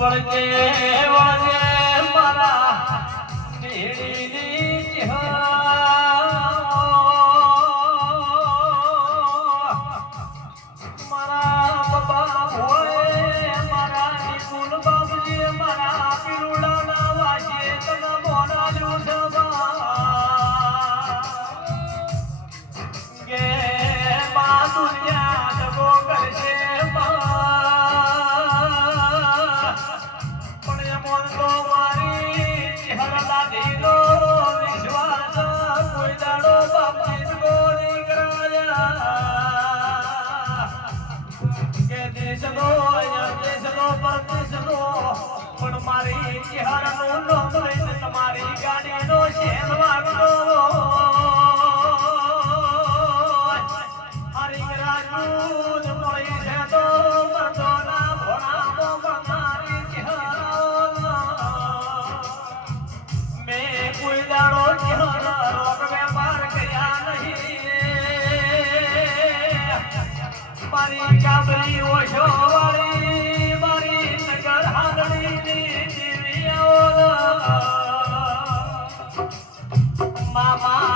વળગે વળગે મારા નીડીની મારા બાબા હોય મારા નિકુલ બાબજી મારા પીરુડાના વાસીએ તને બોલાવ્યું છે કે મા દુનિયા દગો કરશે તમારી ગાડીનો શેર વાગતો હરિ રાજૂત મળી છે તો બંધોના ભોળામો બંધારી મેં કોઈ દાડો રોગ વેપાર કર્યા નહીં મારી કાબરી ઓછો વાળી મારી નગર હાલડી મામા